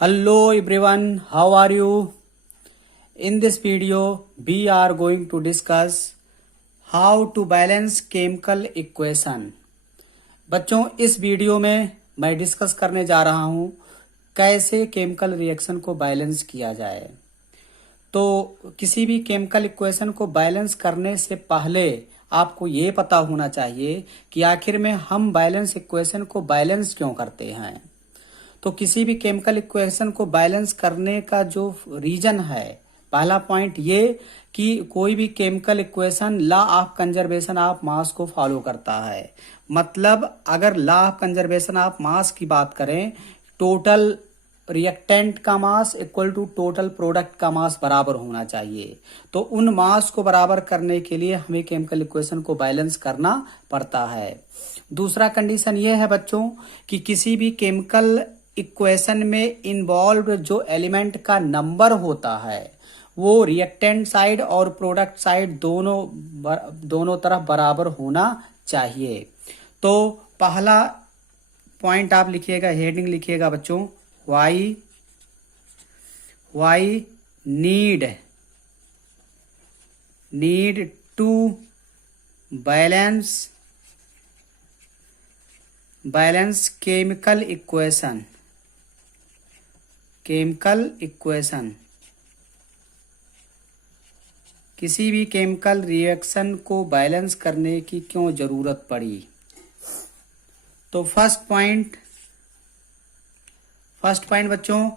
Hello everyone, how are you? In this video, we are going to discuss how to balance chemical equation. बच्चों इस video में मैं discuss करने जा रहा हूँ कैसे केमिकल रिएक्शन को बैलेंस किया जाए। तो किसी भी केमिकल इक्वेशन को बैलेंस करने से पहले आपको ये पता होना चाहिए कि आखिर में हम बैलेंस इक्वेशन को बैलेंस क्यों करते हैं। तो किसी भी केमिकल इक्वेशन को बैलेंस करने का जो रीजन है, पहला पॉइंट ये कि कोई भी chemical equation law of conservation of mass को फॉलो करता है। मतलब अगर law of conservation of mass की बात करें, टोटल रिएक्टेंट का mass equal to total product का मास बराबर होना चाहिए। तो उन मास को बराबर करने के लिए हमें केमिकल इक्वेशन को बैलेंस करना पड़ता है। दूसरा कंडीशन ये है बच्चों कि किसी भी केमिकल इक्वेशन में इन्वॉल्व जो एलिमेंट का नंबर होता है वो रिएक्टेंट साइड और प्रोडक्ट साइड दोनों तरफ बराबर होना चाहिए। तो पहला पॉइंट आप लिखिएगा, हेडिंग लिखिएगा बच्चों, why need to balance chemical equation. किसी भी केमिकल रिएक्शन को बैलेंस करने की क्यों जरूरत पड़ी। तो फर्स्ट पॉइंट बच्चों,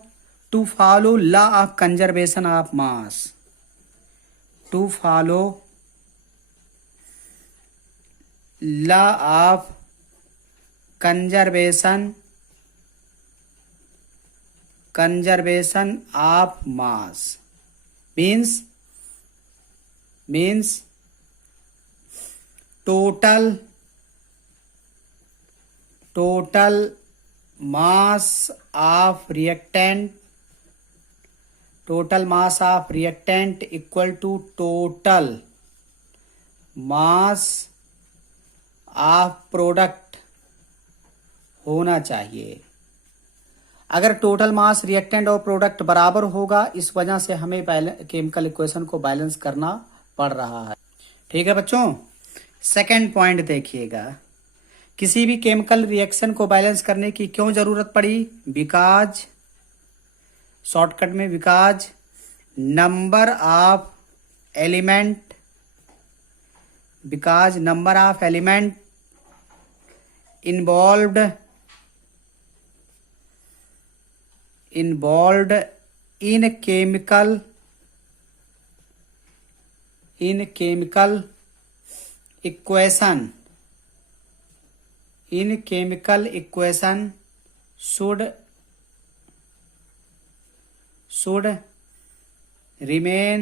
to follow law of conservation of mass. To follow law of conservation of mass means total mass of reactant equal to total mass of product होना चाहिए। अगर टोटल मास रिएक्टेंट और प्रोडक्ट बराबर होगा, इस वजह से हमें केमिकल इक्वेशन को बैलेंस करना पड़ रहा है। ठीक है बच्चों, सेकंड पॉइंट देखिएगा, किसी भी केमिकल रिएक्शन को बैलेंस करने की क्यों जरूरत पड़ी। Because number of element involved in chemical equation should remain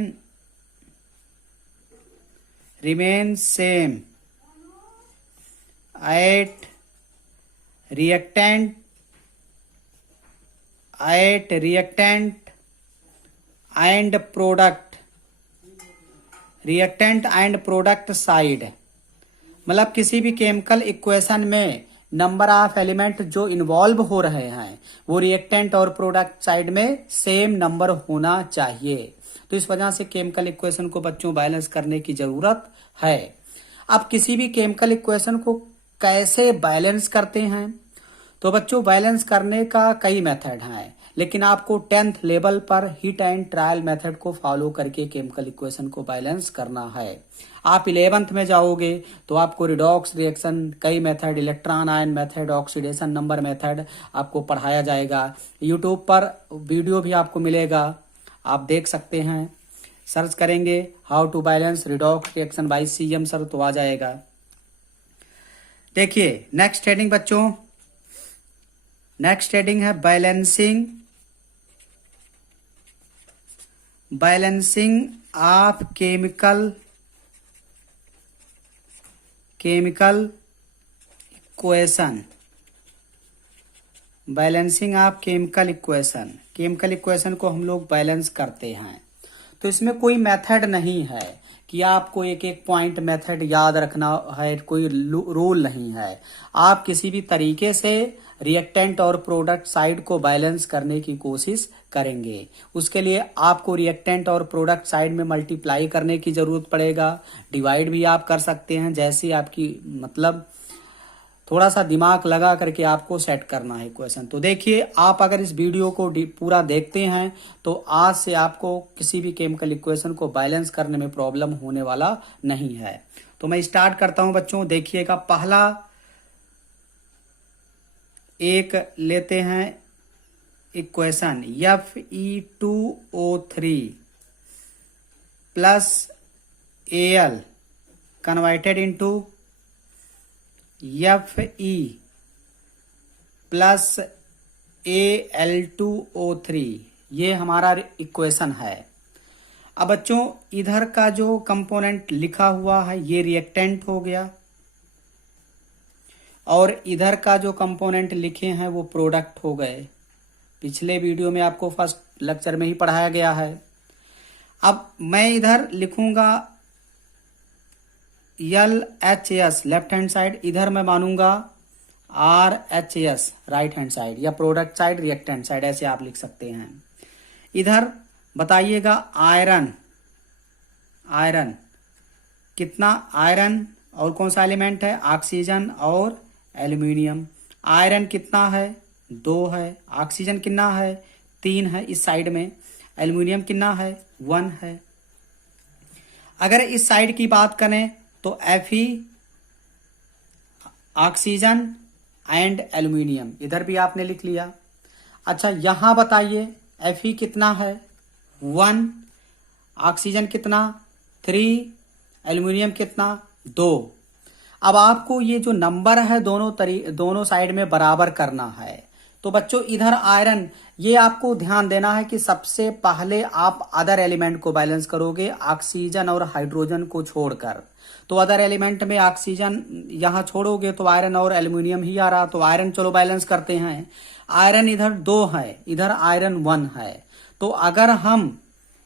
same at reactant and product side. मतलब किसी भी केमिकल इक्वेशन में नंबर ऑफ एलिमेंट जो इन्वॉल्व हो रहे हैं वो रिएक्टेंट और प्रोडक्ट साइड में सेम नंबर होना चाहिए। तो इस वजह से केमिकल इक्वेशन को बच्चों बैलेंस करने की जरूरत है। अब किसी भी केमिकल इक्वेशन को कैसे बैलेंस करते हैं। तो बच्चों बैलेंस करने का कई मेथड हैं, लेकिन आपको 10th लेवल पर हिट एंड ट्रायल मेथड को फॉलो करके केमिकल इक्वेशन को बैलेंस करना है। आप 11th में जाओगे तो आपको रिडॉक्स रिएक्शन, कई method, electron ion method, oxidation number method आपको पढ़ाया जाएगा। यूट्यूब पर वीडियो भी आपको मिलेगा, आप देख सकते हैं। सर्च करेंगे how to balance redox reaction by CM sir तो आ जाएगा। देखिए नेक्स्ट हेडिंग बच्चों, नेक्स्ट हेडिंग है balancing of chemical equation. Balancing of chemical equation को हम लोग बैलेंस करते हैं। तो इसमें कोई मेथड नहीं है कि आपको एक एक पॉइंट मेथड याद रखना है, कोई रूल नहीं है। आप किसी भी तरीके से रिएक्टेंट और प्रोडक्ट साइड को बैलेंस करने की कोशिश करेंगे। उसके लिए आपको रिएक्टेंट और प्रोडक्ट साइड में मल्टीप्लाई करने की जरूरत पड़ेगा। डिवाइड भी आप कर सकते हैं, जैसी आपकी मतलब थोड़ा सा दिमाग लगा करके आपको सेट करना है इक्वेशन। तो देखिए, आप अगर इस वीडियो को पूरा देखते हैं तो आज से आपको किसी भी केमिकल इक्वेशन को बैलेंस करने में प्रॉब्लम होने वाला नहीं है। तो मैं स्टार्ट करता हूं बच्चों। देखिएगा, पहला एक लेते हैं equation Fe2O3 plus Al converted into Fe plus Al2O3, ये हमारा इक्वेशन है। अब बच्चों, इधर का जो कंपोनेंट लिखा हुआ है ये रिएक्टेंट हो गया, और इधर का जो कंपोनेंट लिखे हैं वो प्रोडक्ट हो गए। पिछले वीडियो में आपको फर्स्ट लेक्चर में ही पढ़ाया गया है। अब मैं इधर लिखूंगा LHS लेफ्ट हैंड साइड, इधर मैं मानूंगा RHS राइट हैंड साइड, या प्रोडक्ट साइड रिएक्टेंट साइड, ऐसे आप लिख सकते हैं। इधर बताइएगा आयरन कितना, आयरन और कौन सा एलिमेंट है, ऑक्सीजन और एल्यूमिनियम। आयरन कितना है, 2 है। ऑक्सीजन कितना है, 3 है इस साइड में। एल्यूमिनियम कितना है, 1 है। अगर इस साइड की बात करें तो Fe ऑक्सीजन एंड एल्यूमिनियम, इधर भी आपने लिख लिया। अच्छा, यहां बताइए Fe कितना है, 1, ऑक्सीजन कितना, 3, एल्यूमिनियम कितना, 2। अब आपको ये जो नंबर है दोनों साइड में बराबर करना है। तो बच्चों, इधर आयरन, ये आपको ध्यान देना है कि सबसे पहले आप अदर एलिमेंट को बैलेंस करोगे, ऑक्सीजन और हाइड्रोजन को छोड़कर। तो अदर एलिमेंट में ऑक्सीजन यहां छोड़ोगे तो आयरन और एल्यूमिनियम ही आ रहा, तो आयरन चलो बैलेंस करते हैं। आयरन इधर 2 है, इधर आयरन 1 है। तो अगर हम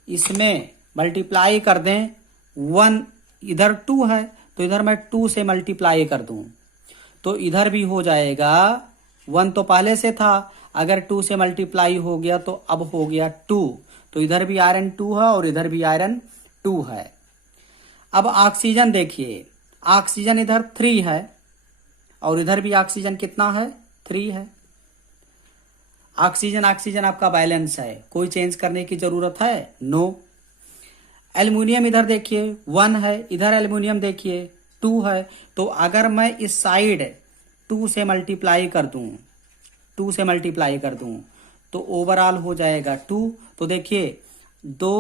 इसमें मल्टीप्लाई कर दें, 1 इधर 2 है तो इधर मैं 2 से मल्टीप्लाई कर दूं तो इधर भी हो जाएगा। 1 तो पहले से था, अगर 2 से मल्टीप्लाई हो गया तो अब हो गया 2, तो इधर भी आयरन 2 है और इधर भी आयरन 2 है। अब ऑक्सीजन देखिए, ऑक्सीजन इधर 3 है और इधर भी ऑक्सीजन कितना है, 3 है। ऑक्सीजन आपका बैलेंस है, कोई चेंज करने की जरूरत है, नो। एल्यूमिनियम इधर देखिए 1 है, इधर एल्यूमिनियम देखिए 2 है। तो अगर मैं इस साइड 2 से मल्टीप्लाई कर दूं तो ओवरऑल हो जाएगा 2। तो देखिए 2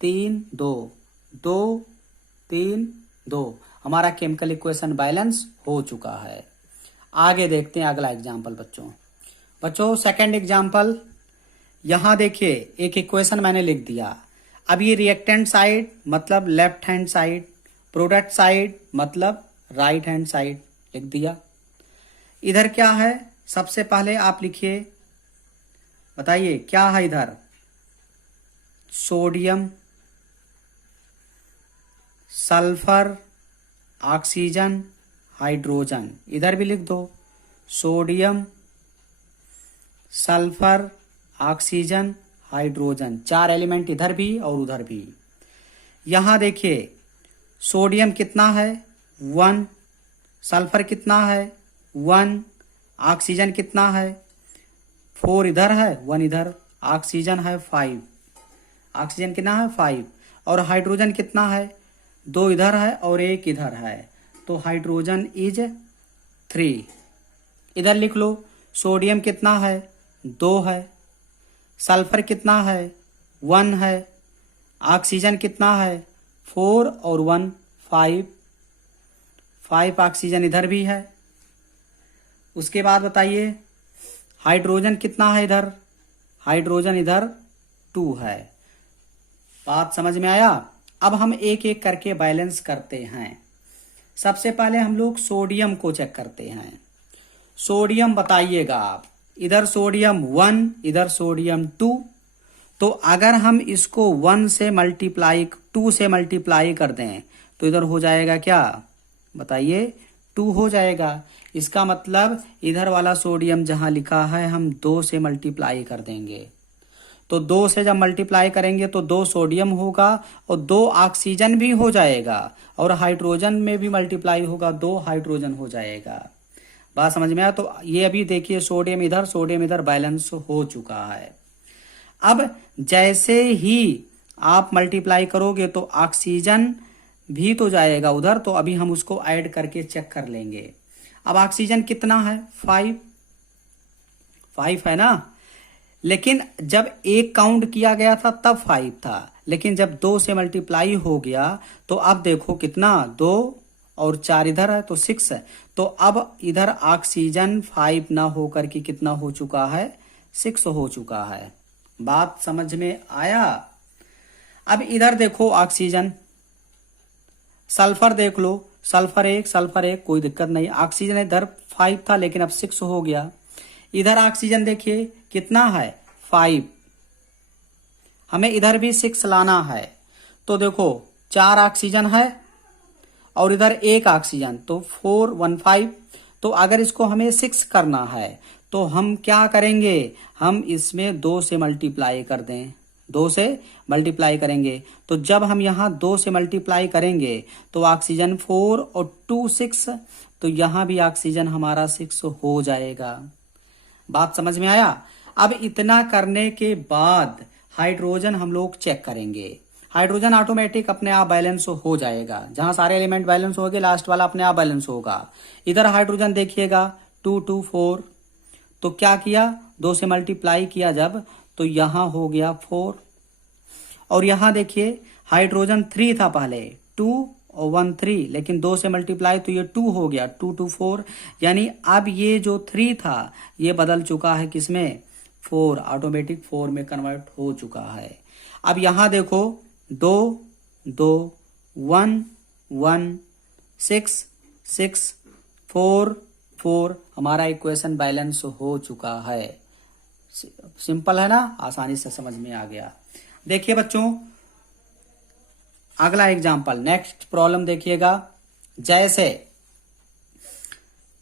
3 2 2 3 2, हमारा केमिकल इक्वेशन बैलेंस हो चुका है। आगे देखते हैं अगला एग्जाम्पल बच्चों सेकंड एग्जाम्पल। यहां देखिए एक इक्वेशन मैंने लिख दिया। अब ये रिएक्टेंट साइड मतलब left hand side, product side मतलब राइट हैंड साइड लिख दिया। इधर क्या है, सबसे पहले आप लिखिए, बताइए क्या है इधर, सोडियम, सल्फर, ऑक्सीजन, हाइड्रोजन। इधर भी लिख दो, sodium, sulphur, oxygen, hydrogen. 4 element इधर भी और उधर भी। यहां देखिए सोडियम कितना है, 1, सल्फर कितना है, 1, ऑक्सीजन कितना है, 4 इधर है, 1 इधर, ऑक्सीजन है 5, ऑक्सीजन कितना है 5, और हाइड्रोजन कितना है, 2 इधर है और 1 इधर है, तो हाइड्रोजन इज 3। इधर लिख लो, सोडियम कितना है, 2 है, सल्फर कितना है, 1 है, ऑक्सीजन कितना है, 4 और 1 5, 5 ऑक्सीजन इधर भी है। उसके बाद बताइए हाइड्रोजन कितना है इधर, हाइड्रोजन इधर 2 है। बात समझ में आया। अब हम एक एक करके बैलेंस करते हैं। सबसे पहले हम लोग सोडियम को चेक करते हैं। सोडियम बताइएगा आप, इधर सोडियम 1, इधर सोडियम 2, तो अगर हम इसको 1 से मल्टीप्लाई 2 से मल्टीप्लाई कर दें तो इधर हो जाएगा क्या, बताइए 2 हो जाएगा। इसका मतलब इधर वाला सोडियम जहां लिखा है हम 2 से मल्टीप्लाई कर देंगे। तो 2 से जब मल्टीप्लाई करेंगे तो 2 सोडियम होगा और 2 ऑक्सीजन भी हो जाएगा, और हाइड्रोजन में भी मल्टीप्लाई होगा, 2 हाइड्रोजन हो जाएगा। बात समझ में आया? तो ये अभी देखिए सोडियम इधर बैलेंस हो चुका है। अब जैसे ही आप मल्टीप्लाई करोगे तो ऑक्सीजन भी तो जाएगा उधर, तो अभी हम उसको ऐड करके चेक कर लेंगे। अब ऑक्सीजन कितना है? 5 है ना। लेकिन जब एक काउंट किया गया था तब 5 था, लेकिन जब 2 से मल्टीप्लाई हो गया तो अब देखो कितना, 2 और 4 इधर है तो 6 है। तो अब इधर ऑक्सीजन 5 ना होकर के कितना हो चुका है? 6 हो चुका है। बात समझ में आया? अब इधर देखो ऑक्सीजन, सल्फर देख लो, सल्फर एक कोई दिक्कत नहीं। ऑक्सीजन इधर 5 था लेकिन अब 6 हो गया। इधर ऑक्सीजन देखिए कितना है? 5। हमें इधर भी 6 लाना है। तो देखो 4 ऑक्सीजन है और इधर 1 ऑक्सीजन, तो 4 1 5। तो अगर इसको हमें 6 करना है तो हम क्या करेंगे? हम इसमें 2 से मल्टीप्लाई कर दें, 2 से मल्टीप्लाई करेंगे। तो जब हम यहाँ 2 से मल्टीप्लाई करेंगे तो ऑक्सीजन 4 और 2 6, तो यहाँ भी ऑक्सीजन हमारा 6 हो जाएगा। बात समझ में आया? अब इतना करने के बाद हाइड्रोजन हम लोग चेक करेंगे। हाइड्रोजन ऑटोमेटिक अपने आप बैलेंस हो जाएगा, जहां सारे एलिमेंट बैलेंस हो गए लास्ट वाला अपने आप बैलेंस होगा। इधर हाइड्रोजन देखिएगा 2 2 4, तो क्या किया? 2 से मल्टीप्लाई किया जब, तो यहां हो गया 4। और यहां देखिए हाइड्रोजन 3 था पहले, 2 और 1 3, लेकिन 2 से मल्टीप्लाई तो ये 2 हो गया, 2 2 4। यानी अब ये जो 3 था ये बदल चुका है किसमें? 4, ऑटोमेटिक 4 में कन्वर्ट हो चुका है। अब यहां देखो 2 2 1 1 6 6 4 4, हमारा इक्वेशन बैलेंस हो चुका है। सिंपल है ना, आसानी से समझ में आ गया। देखिए बच्चों अगला एग्जांपल, नेक्स्ट प्रॉब्लम देखिएगा। जैसे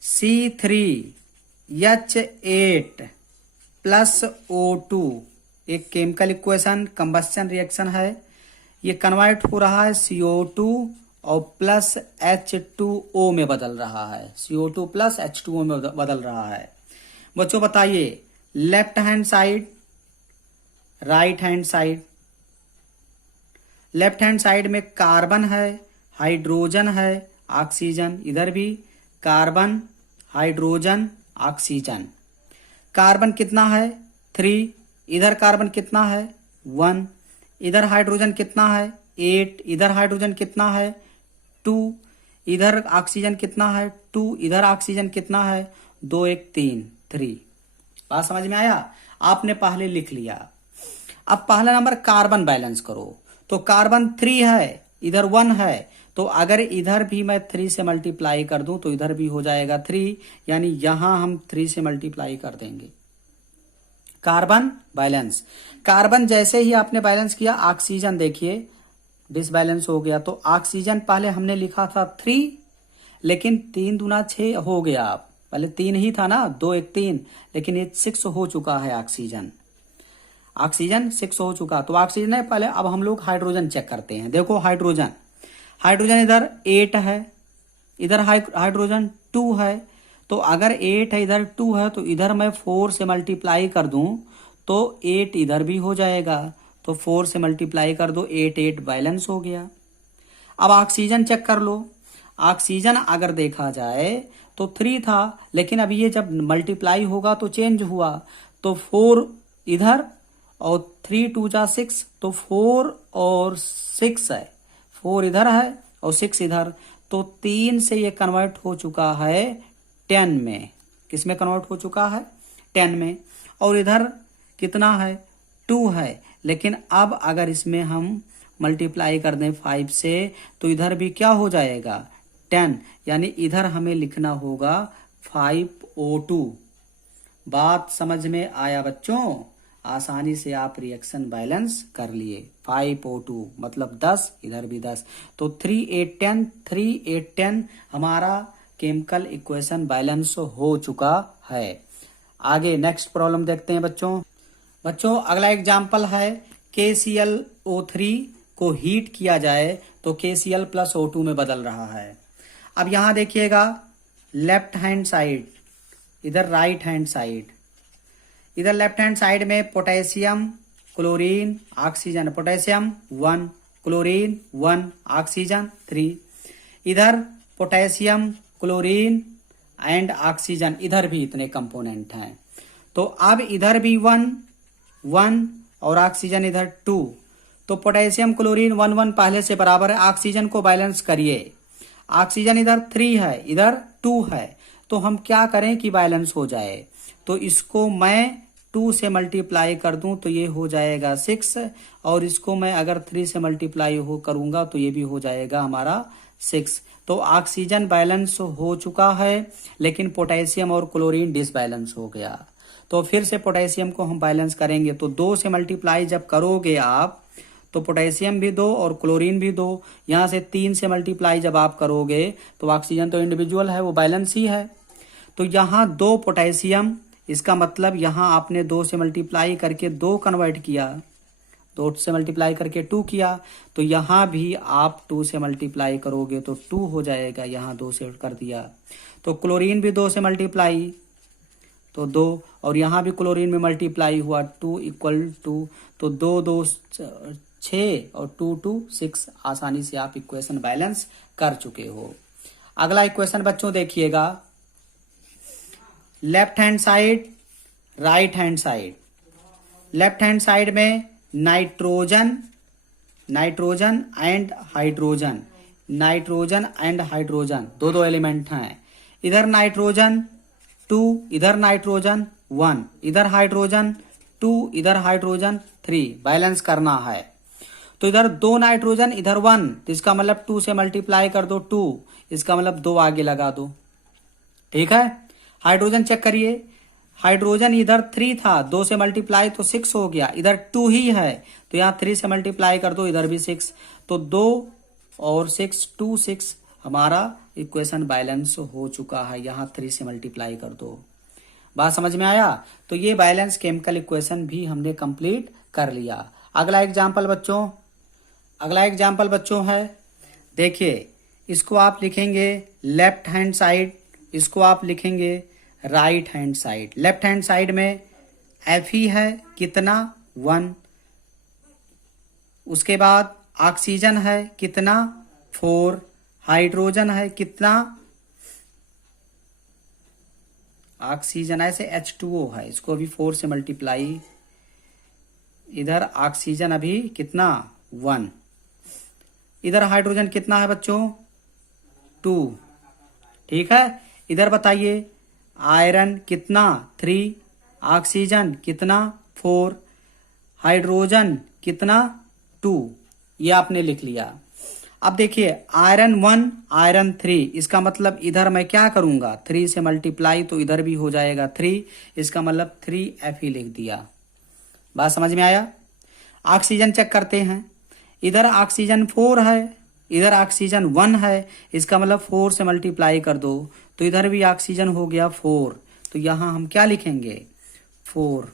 C3H8 प्लस O2 एक केमिकल इक्वेशन कंबस्शन रिएक्शन है। ये कन्वर्ट हो रहा है CO2 और प्लस H2O में बदल रहा है, CO2 प्लस H2O में बदल रहा है। बच्चों बताइए left hand side, right hand side. Left hand side में कार्बन है, हाइड्रोजन है, ऑक्सीजन, इधर भी कार्बन हाइड्रोजन ऑक्सीजन। कार्बन कितना है? 3, इधर कार्बन कितना है? 1, इधर हाइड्रोजन कितना है? 8, इधर हाइड्रोजन कितना है? 2, इधर ऑक्सीजन कितना है? 2, इधर ऑक्सीजन कितना है? 2 1 3 3। बात समझ में आया? आपने पहले लिख लिया। अब पहला नंबर कार्बन बैलेंस करो, तो कार्बन 3 है, इधर 1 है, तो अगर इधर भी मैं 3 से मल्टीप्लाई कर दूं तो इधर भी हो जाएगा 3, यानी यहां हम 3 से मल्टीप्लाई कर देंगे। कार्बन बैलेंस, कार्बन जैसे ही आपने बैलेंस किया, ऑक्सीजन देखिए डिसबैलेंस हो गया। तो ऑक्सीजन पहले हमने लिखा था 3, लेकिन 3 दूना 6 हो गया। पहले 3 ही था ना, 2 1 3, लेकिन ये 6 हो चुका है। ऑक्सीजन 6 हो चुका। तो ऑक्सीजन है पहले। अब हम लोग हाइड्रोजन चेक करते हैं। देखो हाइड्रोजन इधर 8 है, इधर हाइड्रोजन 2 है। तो अगर 8 है इधर 2 है, तो इधर मैं 4 से मल्टीप्लाई कर दूं तो 8 इधर भी हो जाएगा। तो 4 से मल्टीप्लाई कर दो, 8 8 बैलेंस हो गया। अब ऑक्सीजन चेक कर लो। ऑक्सीजन अगर देखा जाए तो 3 था, लेकिन अब ये जब मल्टीप्लाई होगा तो चेंज हुआ। तो 4 इधर और 3 2 जा 6, तो 4 और 6 है, 4 इधर है और 6 इधर। तो 3 से ये कन्वर्ट हो चुका है 10 में। किस में कन्वर्ट हो चुका है? 10 में। और इधर कितना है? 2 है। लेकिन अब अगर इसमें हम मल्टीप्लाई कर दें 5 से, तो इधर भी क्या हो जाएगा? 10, यानी इधर हमें लिखना होगा 5O2। बात समझ में आया बच्चों? आसानी से आप रिएक्शन बैलेंस कर लिए। 5O2 मतलब 10, इधर भी 10। तो 3 8 10, 3 8 10 हमारा केमिकल इक्वेशन बैलेंस हो चुका है। आगे नेक्स्ट प्रॉब्लम देखते हैं बच्चों अगला एग्जाम्पल है KClO3 को हीट किया जाए तो KCl प्लस O2 में बदल रहा है। अब यहां देखिएगा लेफ्ट हैंड साइड, इधर राइट हैंड साइड, इधर लेफ्ट हैंड साइड में potassium chlorine oxygen, potassium 1 chlorine 1 oxygen 3, इधर पोटेशियम क्लोरीन एंड ऑक्सीजन, इधर भी इतने कंपोनेंट हैं। तो अब इधर भी 1 1 और ऑक्सीजन इधर 2, तो पोटेशियम क्लोरीन 1 1 पहले से बराबर है। ऑक्सीजन को बैलेंस करिए, ऑक्सीजन इधर 3 है इधर 2 है, तो हम क्या करें कि बैलेंस हो जाए। तो इसको मैं 2 से मल्टीप्लाई कर दूं तो ये हो जाएगा 6, और इसको मैं अगर 3 से मल्टीप्लाई करूंगा तो ये भी हो जाएगा हमारा 6। तो ऑक्सीजन बैलेंस हो चुका है, लेकिन पोटेशियम और क्लोरीन डिसबैलेंस हो गया। तो फिर से पोटेशियम को हम बैलेंस करेंगे, तो 2 से मल्टीप्लाई जब करोगे आप तो पोटेशियम भी 2 और क्लोरीन भी 2, यहां से 3 से मल्टीप्लाई जब आप करोगे तो ऑक्सीजन तो इंडिविजुअल है, वो बैलेंस ही है। तो यहाँ 2 पोटेशियम, इसका मतलब यहाँ आपने 2 से मल्टीप्लाई करके 2 कन्वर्ट किया, 2 से मल्टीप्लाई करके 2 किया, तो यहाँ भी आप 2 से मल्टीप्लाई करोगे तो 2 हो जाएगा, यहाँ 2 से कर दिया। तो क्लोरीन भी 2 से मल्टीप्लाई तो 2, और यहाँ भी क्लोरीन में मल्टीप्लाई हुआ 2 इक्वल टू, तो 2 2 6 और 2 2 6, आसानी से आप इक्वेशन बैलेंस कर चुके हो। अगला इक्वेशन बच्चों देखिएगा, left hand side right hand side. Left hand side में nitrogen and hydrogen, nitrogen and hydrogen दो एलिमेंट हैं। इधर नाइट्रोजन 2, इधर नाइट्रोजन 1, इधर हाइड्रोजन 2, इधर हाइड्रोजन 3, बैलेंस करना है। तो इधर 2 नाइट्रोजन इधर 1, तो इसका मतलब 2 से मल्टीप्लाई कर दो 2, इसका मतलब 2 आगे लगा दो, ठीक है। हाइड्रोजन चेक करिए, हाइड्रोजन इधर 3 था, 2 से मल्टीप्लाई तो 6 हो गया, इधर 2 ही है तो यहाँ 3 से मल्टीप्लाई कर दो, इधर भी 6, तो 2 और 6 2 6, हमारा इक्वेशन बैलेंस हो चुका है। यहाँ 3 से मल्टीप्लाई कर दो। बात समझ में आया? तो ये बैलेंस केमिकल इक्वेशन भी हमने कंप्लीट कर लिया। अगला एग्जाम्पल बच्चों है, देखिए इसको आप लिखेंगे लेफ्ट हैंड साइड, इसको आप लिखेंगे right hand side. Left hand side में Fe है कितना 1, उसके बाद ऑक्सीजन है कितना 4, हाइड्रोजन है कितना, ऑक्सीजन ऐसे H2O है, इसको अभी 4 से मल्टीप्लाई, इधर ऑक्सीजन अभी कितना 1, इधर हाइड्रोजन कितना है बच्चों 2, ठीक है। इधर बताइए आयरन कितना 3, ऑक्सीजन कितना 4, हाइड्रोजन कितना 2, ये आपने लिख लिया। अब देखिए आयरन 1 आयरन 3, इसका मतलब इधर मैं क्या करूंगा 3 से मल्टीप्लाई, तो इधर भी हो जाएगा 3, इसका मतलब 3Fe लिख दिया। बात समझ में आया? ऑक्सीजन चेक करते हैं, इधर ऑक्सीजन 4 है, इधर ऑक्सीजन 1 है, इसका मतलब 4 से मल्टीप्लाई कर दो, तो इधर भी ऑक्सीजन हो गया 4, तो यहां हम क्या लिखेंगे 4।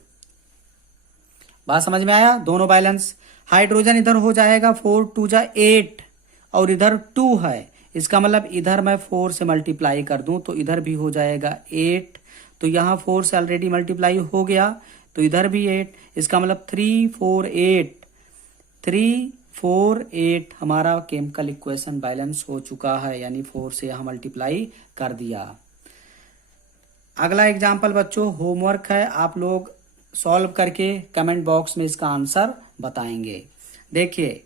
बात समझ में आया? दोनों बैलेंस। हाइड्रोजन इधर हो जाएगा 4 2 जा 8, और इधर 2 है, इसका मतलब इधर मैं 4 से मल्टीप्लाई कर दूं तो इधर भी हो जाएगा 8, तो यहाँ 4 से ऑलरेडी मल्टीप्लाई हो गया, तो इधर भी 8, इसका मतलब 3 4 8 हमारा केमिकल इक्वेशन बैलेंस हो चुका है, यानी 4 से यहाँ मल्टीप्लाई कर दिया। अगला एग्जाम्पल बच्चों होमवर्क है, आप लोग सॉल्व करके कमेंट बॉक्स में इसका आंसर बताएंगे। देखिए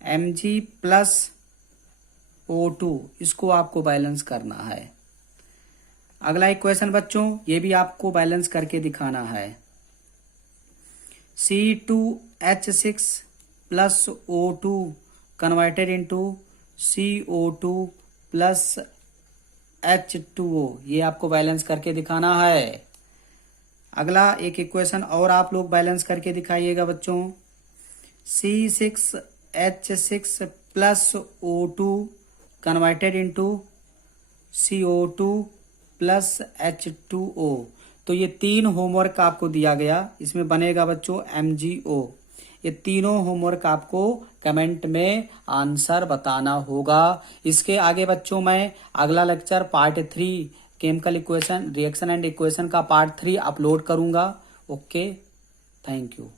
Mg प्लस O2, इसको आपको बैलेंस करना है। अगला इक्वेशन बच्चों ये भी आपको बैलेंस करके दिखाना है। C2H6 plus O2 converted into CO2 plus H2O, ये आपको बैलेंस करके दिखाना है। अगला एक इक्वेशन और आप लोग बैलेंस करके दिखाइएगा बच्चों, C6H6 plus O2 converted into CO2 plus H2O। तो ये 3 होमवर्क आपको दिया गया, इसमें बनेगा बच्चों MgO। ये तीनों होमवर्क आपको कमेंट में आंसर बताना होगा। इसके आगे बच्चों मैं अगला lecture part 3 chemical equation, reaction and equation का पार्ट 3 अपलोड करूंगा। Okay, thank you.